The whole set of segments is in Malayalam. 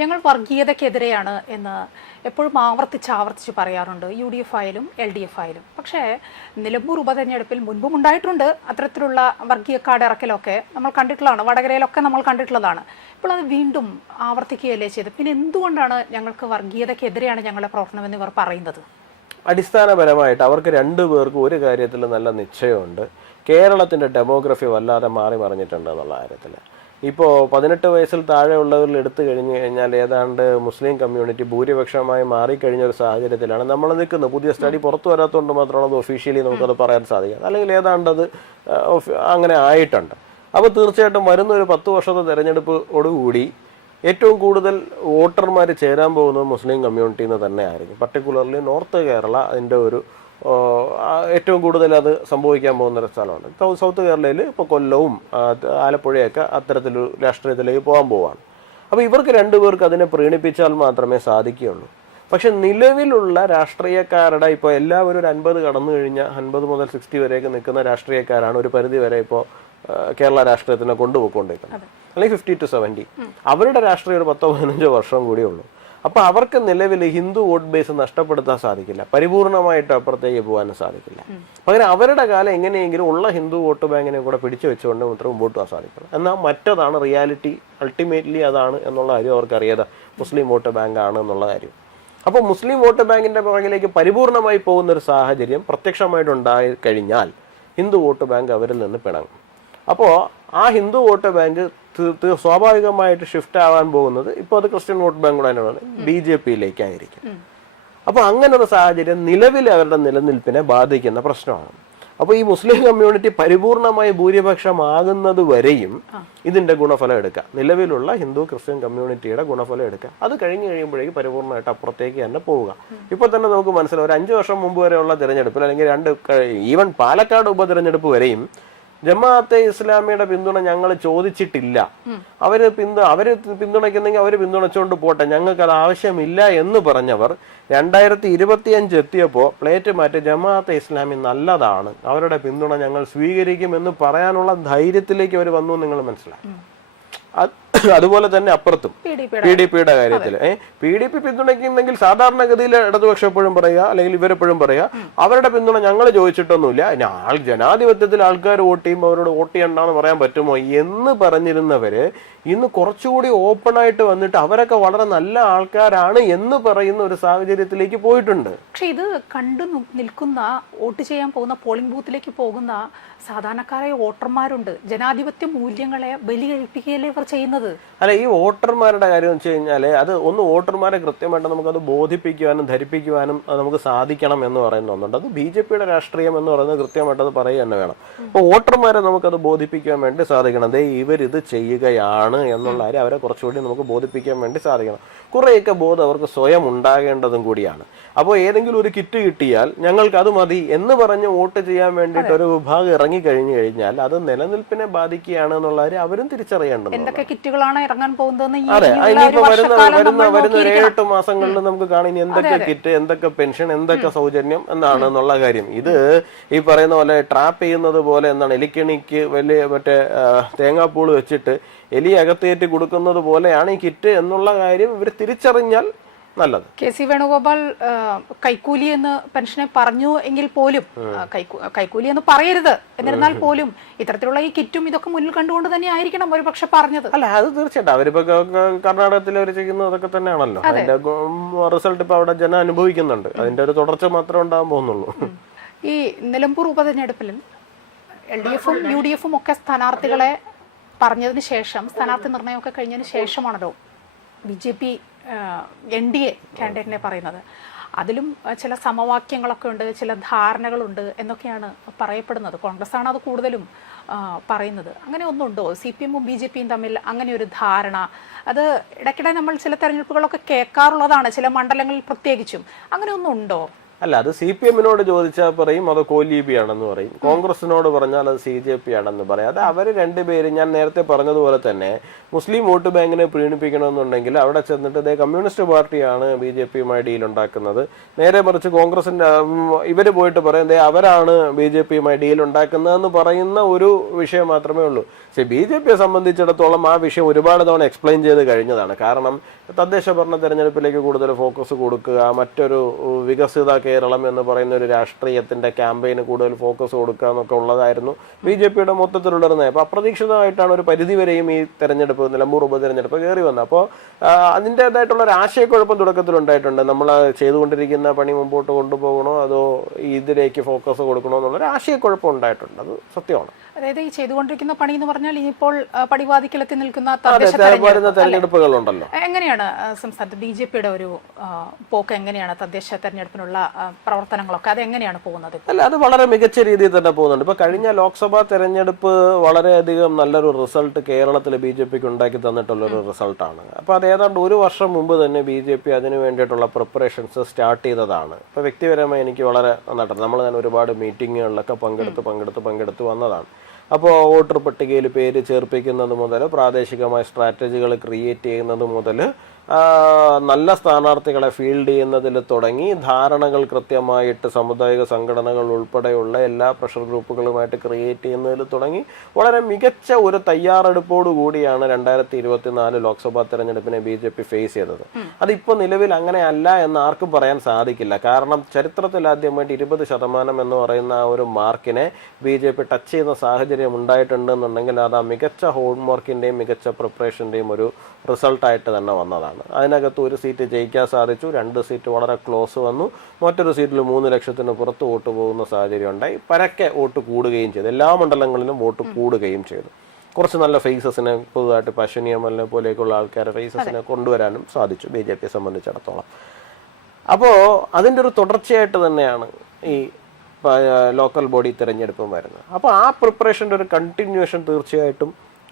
ഞങ്ങൾ വർഗീയതയ്ക്കെതിരെയാണ് എന്ന് എപ്പോഴും ആവർത്തിച്ച് ആവർത്തിച്ച് പറയാറുണ്ട്. യു ഡി എഫ് ആയാലും എൽ ഡി എഫ് ആയാലും. പക്ഷേ നിലമ്പൂർ ഉപതെരഞ്ഞെടുപ്പിൽ മുൻപും ഉണ്ടായിട്ടുണ്ട്. അത്തരത്തിലുള്ള വർഗീയ കാർഡ് ഇറക്കലൊക്കെ നമ്മൾ കണ്ടിട്ടുള്ളതാണ്. വടകരയിലൊക്കെ നമ്മൾ കണ്ടിട്ടുള്ളതാണ്. ഇപ്പോൾ അത് വീണ്ടും ആവർത്തിക്കുകയല്ലേ ചെയ്തത്? പിന്നെ എന്തുകൊണ്ടാണ് ഞങ്ങൾക്ക് വർഗീയതയ്ക്കെതിരെയാണ് ഞങ്ങളുടെ പ്രവർത്തനമെന്ന് ഇവർ പറയുന്നത്? അടിസ്ഥാനപരമായിട്ട് അവർക്ക് രണ്ടു പേർക്കും ഒരു കാര്യത്തിൽ നല്ല നിശ്ചയമുണ്ട്. കേരളത്തിന്റെ ഡെമോഗ്രഫി വല്ലാതെ മാറി മറിഞ്ഞിട്ടുണ്ട് എന്നുള്ള കാര്യത്തിൽ. ഇപ്പോൾ പതിനെട്ട് വയസ്സിൽ താഴെയുള്ളവരിൽ എടുത്തു കഴിഞ്ഞു കഴിഞ്ഞാൽ ഏതാണ്ട് മുസ്ലിം കമ്മ്യൂണിറ്റി ഭൂരിപക്ഷമായി മാറിക്കഴിഞ്ഞ ഒരു സാഹചര്യത്തിലാണ് നമ്മൾ നിൽക്കുന്നത്. പുതിയ സ്റ്റഡി പുറത്തു വരാത്തതുകൊണ്ട് മാത്രമാണ് അത് ഒഫീഷ്യലി നമുക്കത് പറയാൻ സാധിക്കുക. അല്ലെങ്കിൽ ഏതാണ്ട് അത് അങ്ങനെ ആയിട്ടുണ്ട്. അപ്പോൾ തീർച്ചയായിട്ടും വരുന്ന ഒരു പത്ത് വർഷത്തെ തെരഞ്ഞെടുപ്പോടുകൂടി ഏറ്റവും കൂടുതൽ വോട്ടർമാർ ചേരാൻ പോകുന്നത് മുസ്ലിം കമ്മ്യൂണിറ്റിയിൽ നിന്ന് തന്നെ ആയിരിക്കും പർട്ടിക്കുലർലി നോർത്ത് കേരള അതിന്റെ ഒരു ഏറ്റവും കൂടുതൽ അത് സംഭവിക്കാൻ പോകുന്ന ഒരു സ്ഥലമാണ്. സൗത്ത് കേരളയിൽ ഇപ്പോൾ കൊല്ലവും ആലപ്പുഴയൊക്കെ അത്തരത്തിലൊരു രാഷ്ട്രീയത്തിലേക്ക് പോകാൻ പോവാണ്. അപ്പോൾ ഇവർക്ക് രണ്ടുപേർക്ക് അതിനെ പ്രീണിപ്പിച്ചാൽ മാത്രമേ സാധിക്കുകയുള്ളൂ. പക്ഷെ നിലവിലുള്ള രാഷ്ട്രീയക്കാരുടെ ഇപ്പോൾ എല്ലാവരും ഒരു അൻപത് കടന്നു കഴിഞ്ഞ അൻപത് മുതൽ സിക്സ്റ്റി വരെയൊക്കെ നിൽക്കുന്ന രാഷ്ട്രീയക്കാരാണ് ഒരു പരിധി വരെ ഇപ്പോൾ കേരള രാഷ്ട്രീയത്തിനെ കൊണ്ടുപോയിക്കൊണ്ടിരിക്കുന്നത്. അല്ലെങ്കിൽ ഫിഫ്റ്റി ടു സെവന്റി. അവരുടെ രാഷ്ട്രീയം ഒരു പത്തോ പതിനഞ്ചോ വർഷം കൂടിയേ ഉള്ളൂ. അപ്പോൾ അവർക്ക് നിലവിൽ ഹിന്ദു വോട്ട് ബേസ് നഷ്ടപ്പെടുത്താൻ സാധിക്കില്ല. പരിപൂർണമായിട്ട് അപ്പുറത്തേക്ക് പോകാനും സാധിക്കില്ല. പകരം അവരുടെ കാലം എങ്ങനെയെങ്കിലും ഉള്ള ഹിന്ദു വോട്ട് ബാങ്കിനെ കൂടെ പിടിച്ചു വെച്ചുകൊണ്ട് മാത്രം മുമ്പോട്ട് പോകാൻ സാധിക്കണം എന്നാൽ മറ്റതാണ് റിയാലിറ്റി. അൾട്ടിമേറ്റ്ലി അതാണ് എന്നുള്ള കാര്യം അവർക്ക് അറിയാതെ മുസ്ലിം വോട്ട് ബാങ്ക് ആണ് എന്നുള്ള കാര്യം. അപ്പോൾ മുസ്ലിം വോട്ട് ബാങ്കിന്റെ പുറകിലേക്ക് പരിപൂർണമായി പോകുന്ന ഒരു സാഹചര്യം പ്രത്യക്ഷമായിട്ട് ഉണ്ടായി കഴിഞ്ഞാൽ ഹിന്ദു വോട്ട് ബാങ്ക് അവരിൽ നിന്ന് പിണങ്ങും. അപ്പോൾ ആ ഹിന്ദു വോട്ട് ബാങ്ക് സ്വാഭാവികമായിട്ട് ഷിഫ്റ്റ് ആവാൻ പോകുന്നത് ഇപ്പോൾ അത് ക്രിസ്ത്യൻ വോട്ട് ബാങ്ക് കൂടെ തന്നെയാണ്. ബി ജെ പിയിലേക്കായിരിക്കും. അപ്പോൾ അങ്ങനെ ഒരു സാഹചര്യം നിലവിൽ അവരുടെ നിലനിൽപ്പിനെ ബാധിക്കുന്ന പ്രശ്നമാണ്. അപ്പോൾ ഈ മുസ്ലിം കമ്മ്യൂണിറ്റി പരിപൂർണമായി ഭൂരിപക്ഷമാകുന്നത് വരെയും ഇതിന്റെ ഗുണഫലം എടുക്കുക. നിലവിലുള്ള ഹിന്ദു ക്രിസ്ത്യൻ കമ്മ്യൂണിറ്റിയുടെ ഗുണഫലം എടുക്കുക. അത് കഴിഞ്ഞു കഴിയുമ്പോഴേക്കും പരിപൂർണമായിട്ട് അപ്പുറത്തേക്ക് തന്നെ പോവുക. ഇപ്പോൾ തന്നെ നമുക്ക് മനസ്സിലാവും. ഒരു അഞ്ച് വർഷം മുമ്പ് വരെയുള്ള തിരഞ്ഞെടുപ്പിൽ അല്ലെങ്കിൽ രണ്ട് ഈവൻ പാലക്കാട് ഉപതിരഞ്ഞെടുപ്പ് വരെയും ജമാഅത്തെ ഇസ്ലാമിയുടെ പിന്തുണ ഞങ്ങൾ ചോദിച്ചിട്ടില്ല. അവർ പിന്തു അവർ പിന്തുണയ്ക്കുന്നെങ്കിൽ അവർ പിന്തുണച്ചുകൊണ്ട് പോട്ടെ. ഞങ്ങൾക്ക് അത് ആവശ്യമില്ല എന്ന് പറഞ്ഞവർ രണ്ടായിരത്തി ഇരുപത്തിയഞ്ച് എത്തിയപ്പോൾ പ്ലേറ്റ് മാറ്റി ജമാഅത്തെ ഇസ്ലാമി നല്ലതാണ്. അവരുടെ പിന്തുണ ഞങ്ങൾ സ്വീകരിക്കുമെന്ന് പറയാനുള്ള ധൈര്യത്തിലേക്ക് അവർ വന്നു നിങ്ങൾ മനസ്സിലാക്കി അത് അതുപോലെ തന്നെ അപ്പുറത്തും പി ഡി പിയുടെ കാര്യത്തിൽ. പി ഡി പി പിന്തുണയ്ക്കുന്നെങ്കിൽ സാധാരണഗതിയിൽ ഇടതുപക്ഷം എപ്പോഴും പറയുക അല്ലെങ്കിൽ ഇവരെപ്പോഴും പറയുക. അവരുടെ പിന്തുണ ഞങ്ങൾ ചോദിച്ചിട്ടൊന്നുമില്ല. ഇനി ആൾ ജനാധിപത്യത്തിൽ ആൾക്കാർ വോട്ട് ചെയ്യുമ്പോൾ അവരോട് വോട്ട് ചെയ്യണ്ടെന്ന് പറയാൻ പറ്റുമോ എന്ന് പറഞ്ഞിരുന്നവര് ഇന്ന് കുറച്ചുകൂടി ഓപ്പൺ ആയിട്ട് വന്നിട്ട് അവരൊക്കെ വളരെ നല്ല ആൾക്കാരാണ് എന്ന് പറയുന്ന ഒരു സാഹചര്യത്തിലേക്ക് പോയിട്ടുണ്ട്. പക്ഷെ ഇത് കണ്ടു നിൽക്കുന്ന വോട്ട് ചെയ്യാൻ പോകുന്ന പോളിംഗ് ബൂത്തിലേക്ക് പോകുന്ന സാധാരണക്കാരായ വോട്ടർമാരുണ്ട്. ജനാധിപത്യ മൂല്യങ്ങളെ ബലി കഴിപ്പിക്കുകയല്ലേ ഇവർ ചെയ്യുന്നത്? അല്ല ഈ വോട്ടർമാരുടെ കാര്യം വെച്ച് കഴിഞ്ഞാൽ അത് ഒന്ന് വോട്ടർമാരെ കൃത്യമായിട്ട് നമുക്കത് ബോധിപ്പിക്കുവാനും ധരിപ്പിക്കുവാനും അത് നമുക്ക് സാധിക്കണം എന്ന് പറയുന്ന ഒന്നുണ്ട്. അത് ബി ജെ പിയുടെ രാഷ്ട്രീയം എന്ന് പറയുന്നത് കൃത്യമായിട്ട് അത് പറയുക തന്നെ വേണം. അപ്പോൾ വോട്ടർമാരെ നമുക്കത് ബോധിപ്പിക്കാൻ വേണ്ടി സാധിക്കണം. ദേ ഇവരിത് ചെയ്യുകയാണ് എന്നുള്ള കാര്യം അവരെ കുറച്ചുകൂടി നമുക്ക് ബോധിപ്പിക്കാൻ വേണ്ടി സാധിക്കണം. കുറേയൊക്കെ ബോധം അവർക്ക് സ്വയം ഉണ്ടാകേണ്ടതും കൂടിയാണ്. അപ്പോൾ ഏതെങ്കിലും ഒരു കിറ്റ് കിട്ടിയാൽ ഞങ്ങൾക്ക് അത് മതി എന്ന് പറഞ്ഞ് വോട്ട് ചെയ്യാൻ വേണ്ടിയിട്ട് ഒരു വിഭാഗം ഇറങ്ങി കഴിഞ്ഞു കഴിഞ്ഞാൽ അത് നിലനിൽപ്പിനെ ബാധിക്കുകയാണ് എന്നുള്ള കാര്യം അവരും തിരിച്ചറിയേണ്ടത് എന്തൊക്കെ കിറ്റുകളാണ് ഇറങ്ങാൻ പോകുന്നതെന്ന് ഒരു വരുന്ന വരുന്ന വരുന്ന ഒരു ഏഴെട്ട് മാസങ്ങളിൽ നമുക്ക് കാണാം ഇനി എന്തൊക്കെ കിറ്റ് എന്തൊക്കെ പെൻഷൻ എന്തൊക്കെ സൗജന്യം എന്നാണ് എന്നുള്ള കാര്യം. ഇത് ഈ പറയുന്ന പോലെ ട്രാപ്പ് ചെയ്യുന്നത് പോലെ എന്താണ് എലിക്കണിക്ക് വലിയ മറ്റേ തേങ്ങാപ്പൂൾ വെച്ചിട്ട് എലി അകത്തേറ്റ് കൊടുക്കുന്നത് പോലെയാണ് ഈ കിറ്റ് എന്നുള്ള കാര്യം ഇവർ തിരിച്ചറിഞ്ഞാൽ നല്ലത്. കെ സി വേണുഗോപാൽ കൈക്കൂലി എന്ന് പെൻഷനെ പറഞ്ഞു എങ്കിൽ പോലും കൈക്കൂലി എന്ന് പറയരുത്. എന്നിരുന്നാൽ പോലും ഇത്തരത്തിലുള്ള ഈ കിറ്റും ഇതൊക്കെ മുന്നിൽ കണ്ടുകൊണ്ട് തന്നെ ആയിരിക്കണം ഒരു പക്ഷെ പറഞ്ഞത്. അല്ല അത് തീർച്ചയായിട്ടും. അവരിപ്പോ കർണാടകത്തിൽ അവർ ചെയ്യുന്നത് അതൊക്കെ തന്നെയാണല്ലോ. അതിന്റെ റിസൾട്ട് ഇപ്പൊ അവിടെ ജനം അനുഭവിക്കുന്നുണ്ട്. അതിന്റെ ഒരു തുടർച്ച മാത്രമേ ഉണ്ടാകാൻ പോകുന്നുള്ളൂ. ഈ നിലമ്പൂർ ഉപതെരഞ്ഞെടുപ്പിൽ എൽ ഡി എഫും യു ഡി എഫും ഒക്കെ സ്ഥാനാർത്ഥികളെ പറഞ്ഞതിന് ശേഷം സ്ഥാനാർത്ഥി നിർണയമൊക്കെ കഴിഞ്ഞതിന് ശേഷമാണല്ലോ B J P N D A കാൻഡിഡേറ്റിനെ പറയുന്നത്. അതിലും ചില സമവാക്യങ്ങളൊക്കെ ഉണ്ട് ചില ധാരണകളുണ്ട് എന്നൊക്കെയാണ് പറയപ്പെടുന്നത്. കോൺഗ്രസ് ആണ് അത് കൂടുതലും പറയുന്നത്. അങ്ങനെ ഒന്നുണ്ടോ? സി പി എമ്മും ബി ജെ പിയും തമ്മിൽ അങ്ങനെ ഒരു ധാരണ. അത് ഇടയ്ക്കിടെ നമ്മൾ ചില തെരഞ്ഞെടുപ്പുകളൊക്കെ കേൾക്കാറുള്ളതാണ് ചില മണ്ഡലങ്ങളിൽ പ്രത്യേകിച്ചും. അങ്ങനെ ഒന്നും ഉണ്ടോ അല്ല അത് സി പി എമ്മിനോട് ചോദിച്ചാൽ പറയും അത് കോലീബി ആണെന്ന് പറയും. കോൺഗ്രസിനോട് പറഞ്ഞാൽ അത് സി ജെ പി ആണെന്ന് പറയും. അത് അവർ രണ്ടുപേരും ഞാൻ നേരത്തെ പറഞ്ഞതുപോലെ തന്നെ മുസ്ലിം വോട്ട് ബാങ്കിനെ പ്രീണിപ്പിക്കണമെന്നുണ്ടെങ്കിൽ അവിടെ ചെന്നിട്ട് ഇതേ കമ്മ്യൂണിസ്റ്റ് പാർട്ടിയാണ് ബി ജെ പിയുമായി ഡീൽ ഉണ്ടാക്കുന്നത്. നേരെ മറിച്ച് കോൺഗ്രസിന്റെ ഇവർ പോയിട്ട് പറയും ദേ അവരാണ് ബി ജെ പിയുമായി ഡീൽ ഉണ്ടാക്കുന്നതെന്ന് പറയുന്ന ഒരു വിഷയം മാത്രമേ ഉള്ളൂ. പക്ഷെ ബി ജെ പിയെ സംബന്ധിച്ചിടത്തോളം ആ വിഷയം ഒരുപാട് തവണ എക്സ്പ്ലെയിൻ ചെയ്ത് കഴിഞ്ഞതാണ്. കാരണം തദ്ദേശ ഭരണ തെരഞ്ഞെടുപ്പിലേക്ക് കൂടുതൽ ഫോക്കസ് കൊടുക്കുക മറ്റൊരു വികസിത കേരളം എന്ന് പറയുന്ന ഒരു രാഷ്ട്രീയത്തിന്റെ ക്യാമ്പയിന് കൂടുതൽ ഫോക്കസ് കൊടുക്കുക എന്നൊക്കെ ഉള്ളതായിരുന്നു ബി ജെ പിയുടെ മൊത്തത്തിലുള്ള നയം. അപ്പൊ അപ്രതീക്ഷിതമായിട്ടാണ് ഒരു പരിധിവരെയും ഈ തെരഞ്ഞെടുപ്പ് നിലമ്പൂർ ഉപതെരഞ്ഞെടുപ്പ് കയറി വന്നത്. അപ്പോൾ അതിന്റെതായിട്ടുള്ള ഒരു ആശയക്കുഴപ്പം തുടക്കത്തിലുണ്ടായിട്ടുണ്ട് നമ്മൾ ചെയ്തുകൊണ്ടിരിക്കുന്ന പണി മുമ്പോട്ട് കൊണ്ടുപോകണോ അതോ ഇതിലേക്ക് ഫോക്കസ് കൊടുക്കണോ എന്നുള്ളൊരു ആശയക്കുഴപ്പം ഉണ്ടായിട്ടുണ്ട്. അത് സത്യമാണ്. അതായത് ഈ ചെയ്തുകൊണ്ടിരിക്കുന്ന പണി എന്ന് പറഞ്ഞാൽ ഇനിയിപ്പോൾ ഇപ്പോൾ പടിവാതിക്കലെത്തി നിൽക്കുന്ന തെരഞ്ഞെടുപ്പുകൾ വരുന്ന തെരഞ്ഞെടുപ്പുകളുണ്ടല്ലോ. എങ്ങനെയാണ് സംസ്ഥാനത്ത് ബി ജെ പിയുടെ ഒരു പോക്ക് എങ്ങനെയാണ് തദ്ദേശ തെരഞ്ഞെടുപ്പിനുള്ള പ്രവർത്തനങ്ങളൊക്കെ? അത് എങ്ങനെയാണ് പോകുന്നത് അല്ല അത് വളരെ മികച്ച രീതിയിൽ തന്നെ പോകുന്നുണ്ട്. ഇപ്പൊ കഴിഞ്ഞ ലോക്സഭാ തെരഞ്ഞെടുപ്പ് വളരെയധികം നല്ലൊരു റിസൾട്ട് കേരളത്തിൽ ബി ജെ പിക്ക് ഉണ്ടാക്കി തന്നിട്ടുള്ള ഒരു റിസൾട്ടാണ്. അപ്പൊ അത് ഏതാണ്ട് ഒരു വർഷം മുമ്പ് തന്നെ ബി ജെ പി അതിനു വേണ്ടിയിട്ടുള്ള പ്രിപ്പറേഷൻസ് സ്റ്റാർട്ട് ചെയ്തതാണ്. ഇപ്പൊ വ്യക്തിപരമായി എനിക്ക് വളരെ നന്നായിട്ട് നമ്മൾ തന്നെ ഒരുപാട് മീറ്റിങ്ങുകളിലൊക്കെ പങ്കെടുത്ത് പങ്കെടുത്ത് പങ്കെടുത്ത് വന്നതാണ്. അപ്പോൾ വോട്ടർ പട്ടികയിൽ പേര് ചേർപ്പിക്കുന്നത് മുതൽ പ്രാദേശികമായ സ്ട്രാറ്റജികൾ ക്രിയേറ്റ് ചെയ്യുന്നത് മുതൽ നല്ല സ്ഥാനാർത്ഥികളെ ഫീൽഡ് ചെയ്യുന്നതിൽ തുടങ്ങി ധാരണകൾ കൃത്യമായിട്ട് സാമുദായിക സംഘടനകൾ ഉൾപ്പെടെയുള്ള എല്ലാ പ്രഷർ ഗ്രൂപ്പുകളുമായിട്ട് ക്രിയേറ്റ് ചെയ്യുന്നതിൽ തുടങ്ങി വളരെ മികച്ച ഒരു തയ്യാറെടുപ്പോടു കൂടിയാണ് രണ്ടായിരത്തി ഇരുപത്തിനാല് ലോക്സഭാ തെരഞ്ഞെടുപ്പിനെ ബി ജെ പി ഫേസ് ചെയ്തത്. അതിപ്പോൾ നിലവിൽ അങ്ങനെ അല്ല എന്ന് ആർക്കും പറയാൻ സാധിക്കില്ല. കാരണം ചരിത്രത്തിൽ ആദ്യമായിട്ട് ഇരുപത് ശതമാനം എന്ന് പറയുന്ന ആ ഒരു മാർക്കിനെ ബി ജെ പി ടച്ച് ചെയ്യുന്ന സാഹചര്യം ഉണ്ടായിട്ടുണ്ടെന്നുണ്ടെങ്കിൽ അത് ആ മികച്ച ഹോംവർക്കിന്റെയും മികച്ച പ്രിപ്പറേഷന്റെയും ഒരു റിസൾട്ടായിട്ട് തന്നെ വന്നതാണ്. അതിനകത്ത് ഒരു സീറ്റ് ജയിക്കാൻ സാധിച്ചു രണ്ട് സീറ്റ് വളരെ ക്ലോസ് വന്നു. മറ്റൊരു സീറ്റിൽ മൂന്ന് ലക്ഷത്തിന് പുറത്ത് വോട്ട് പോകുന്ന സാഹചര്യം ഉണ്ടായി പരക്കെ വോട്ട് കൂടുകയും ചെയ്തു. എല്ലാ മണ്ഡലങ്ങളിലും വോട്ട് കൂടുകയും ചെയ്തു. കുറച്ച് നല്ല ഫേസസിനെ പൊതുവായിട്ട് പശ്വനിയമലിനെ പോലെയൊക്കെയുള്ള ആൾക്കാരെ ഫേസസിനെ കൊണ്ടുവരാനും സാധിച്ചു ബി ജെ പിയെ സംബന്ധിച്ചിടത്തോളം. അപ്പോൾ അതിന്റെ ഒരു തുടർച്ചയായിട്ട് തന്നെയാണ് ഈ ലോക്കൽ ബോഡി തിരഞ്ഞെടുപ്പും വരുന്നത്. അപ്പോൾ ആ പ്രിപ്പറേഷന്റെ ഒരു കണ്ടിന്യൂഷൻ തീർച്ചയായിട്ടും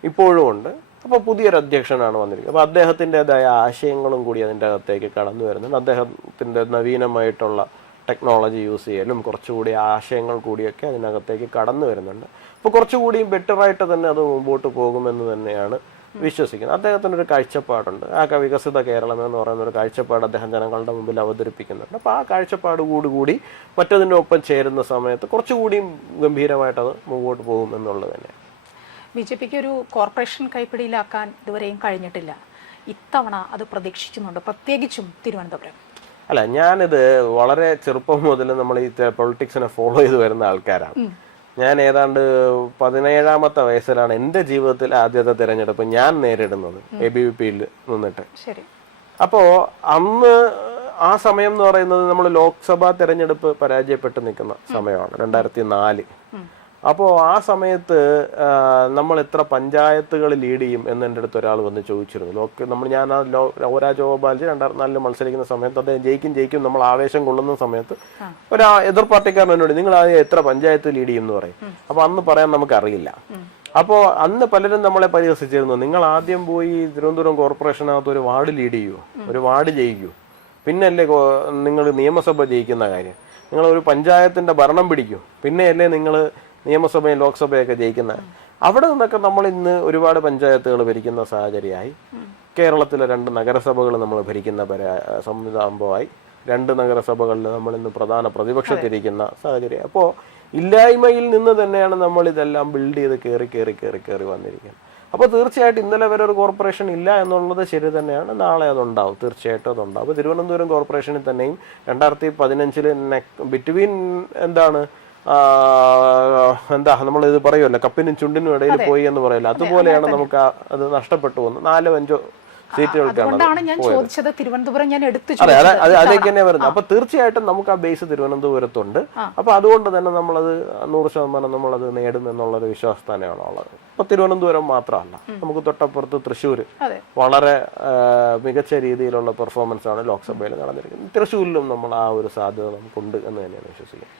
ഇപ്പോഴും ഉണ്ട്. അപ്പോൾ പുതിയൊരു അധ്യക്ഷനാണ് വന്നിരിക്കുന്നത്. അപ്പോൾ അദ്ദേഹത്തിന്റെതായ ആശയങ്ങളും കൂടി അതിന്റെ അകത്തേക്ക് കടന്നു വരുന്നുണ്ട്. അദ്ദേഹത്തിന്റെ നവീനമായിട്ടുള്ള ടെക്നോളജി യൂസ് ചെയ്യലും കുറച്ചുകൂടി ആശയങ്ങൾ കൂടിയൊക്കെ അതിനകത്തേക്ക് കടന്നു വരുന്നുണ്ട്. അപ്പോൾ കുറച്ചുകൂടി ബെറ്ററായിട്ട് തന്നെ അത് മുമ്പോട്ട് പോകുമെന്ന് തന്നെയാണ് വിശ്വസിക്കുന്നത്. അദ്ദേഹത്തിന് ഒരു കാഴ്ചപ്പാടുണ്ട്. ആ വികസിത കേരളം എന്ന് പറയുന്ന ഒരു കാഴ്ചപ്പാട് അദ്ദേഹം ജനങ്ങളുടെ മുമ്പിൽ അവതരിപ്പിക്കുന്നുണ്ട്. അപ്പോൾ ആ കാഴ്ചപ്പാട് കൂടുകൂടി മറ്റതിന്റെ ഒപ്പം ചേരുന്ന സമയത്ത് കുറച്ചുകൂടിയും ഗംഭീരമായിട്ട് അത് മുമ്പോട്ട് പോകുമെന്നുള്ളത് തന്നെയാണ്. ബി ജെ പിക്ക് ഒരു കോർപ്പറേഷൻ കൈപ്പിടിയിലാക്കാൻ ഇതുവരെയും കഴിഞ്ഞിട്ടില്ല. ഇത്തവണ അത് പ്രതീക്ഷിക്കുന്നുണ്ട്. പ്രത്യേകിച്ചും തിരുവനന്തപുരം. അല്ല ഞാനിത് വളരെ ചെറുപ്പം മുതൽ നമ്മൾ ഈ പൊളിറ്റിക്സിനെ ഫോളോ ചെയ്ത് വരുന്ന ആൾക്കാരാണ്. ഞാൻ ഏതാണ്ട് പതിനേഴാമത്തെ വയസ്സിലാണ് എന്റെ ജീവിതത്തിൽ ആദ്യത്തെ തിരഞ്ഞെടുപ്പ് ഞാൻ നേരിടുന്നത് എ ബി വി പിയിൽ നിന്നിട്ട്. ശരി. അപ്പോ അന്ന് ആ സമയം എന്ന് പറയുന്നത് നമ്മൾ ലോക്സഭാ തെരഞ്ഞെടുപ്പ് പരാജയപ്പെട്ട് നിൽക്കുന്ന സമയമാണ് രണ്ടായിരത്തി നാല്. അപ്പോൾ ആ സമയത്ത് നമ്മൾ എത്ര പഞ്ചായത്തുകൾ ലീഡ് ചെയ്യും എന്ന് എന്റെ അടുത്ത് ഒരാൾ വന്ന് ചോദിച്ചിരുന്നു. ലോക്ക് നമ്മൾ ഞാൻ ആ ലോ ഓരാജോ ജോബാലി രണ്ടായിരത്തി നാലിൽ മത്സരിക്കുന്ന സമയത്ത് അദ്ദേഹം ജയിക്കും ജയിക്കും നമ്മൾ ആവേശം കൊള്ളുന്ന സമയത്ത് ഒരു എതിർ പാർട്ടിക്കാരൻ എന്നോട് നിങ്ങൾ ആദ്യം എത്ര പഞ്ചായത്ത് ലീഡ് ചെയ്യും എന്ന് പറയും. അപ്പോൾ അന്ന് പറയാൻ നമുക്കറിയില്ല. അപ്പോൾ അന്ന് പലരും നമ്മളെ പരിഹസിച്ചിരുന്നു നിങ്ങൾ ആദ്യം പോയി തിരുവനന്തപുരം കോർപ്പറേഷനകത്ത് ഒരു വാർഡ് ലീഡ് ചെയ്യൂ ഒരു വാർഡ് ജയിക്കൂ. പിന്നല്ലേ നിങ്ങൾ നിയമസഭ ജയിക്കുന്ന കാര്യം. നിങ്ങൾ ഒരു പഞ്ചായത്തിന്റെ ഭരണം പിടിക്കൂ. പിന്നെയല്ലേ നിങ്ങൾ നിയമസഭയും ലോക്സഭയൊക്കെ ജയിക്കുന്ന അവിടെ നിന്നൊക്കെ നമ്മൾ ഇന്ന് ഒരുപാട് പഞ്ചായത്തുകൾ ഭരിക്കുന്ന സാഹചര്യമായി. കേരളത്തിലെ രണ്ട് നഗരസഭകൾ നമ്മൾ ഭരിക്കുന്ന സംവിധാനമായി രണ്ട് നഗരസഭകളിൽ നമ്മൾ ഇന്ന് പ്രധാന പ്രതിപക്ഷത്തിരിക്കുന്ന സാഹചര്യം അപ്പോൾ ഇല്ലായ്മയിൽ നിന്ന് തന്നെയാണ് നമ്മൾ ഇതെല്ലാം ബിൽഡ് ചെയ്ത് കയറി കയറി കയറി കയറി വന്നിരിക്കുന്നത്. അപ്പോൾ തീർച്ചയായിട്ടും ഇന്നലെ വരെ ഒരു കോർപ്പറേഷൻ ഇല്ല എന്നുള്ളത് ശരി തന്നെയാണ്. നാളെ അതുണ്ടാവും. തീർച്ചയായിട്ടും അതുണ്ടാവും. അപ്പോൾ തിരുവനന്തപുരം കോർപ്പറേഷനിൽ തന്നെയും രണ്ടായിരത്തി പതിനഞ്ചിൽ ബിറ്റ്വീൻ എന്താണ് എന്താ നമ്മൾ ഇത് പറയുമല്ലോ കപ്പിനും ചുണ്ടിനും ഇടയിൽ പോയി എന്ന് പറയല്ലോ. അതുപോലെയാണ് നമുക്ക് അത് നഷ്ടപ്പെട്ടു പോകുന്നത്. നാലോ അഞ്ചോ സീറ്റുകൾക്കാണ് ഞാൻ ചോദിച്ചത് തിരുവനന്തപുരം ഞാൻ എടുത്തു അതെ അതെ തന്നെ വരുന്നത്. അപ്പൊ തീർച്ചയായിട്ടും നമുക്ക് ആ ബേസ് തിരുവനന്തപുരത്തുണ്ട്. അപ്പൊ അതുകൊണ്ട് തന്നെ നമ്മളത് നൂറ് ശതമാനം നമ്മളത് നേടും എന്നുള്ളൊരു വിശ്വാസം തന്നെയാണ് ഉള്ളത്. ഇപ്പൊ തിരുവനന്തപുരം മാത്രമല്ല. നമുക്ക് തൊട്ടപ്പുറത്ത് തൃശ്ശൂര് വളരെ മികച്ച രീതിയിലുള്ള പെർഫോമൻസ് ആണ് ലോക്സഭയിൽ നടന്നിരിക്കുന്നത്. തൃശ്ശൂരിലും നമ്മൾ ആ ഒരു സാധ്യത നമുക്കുണ്ട് എന്ന് തന്നെയാണ് വിശ്വസിക്കുന്നത്.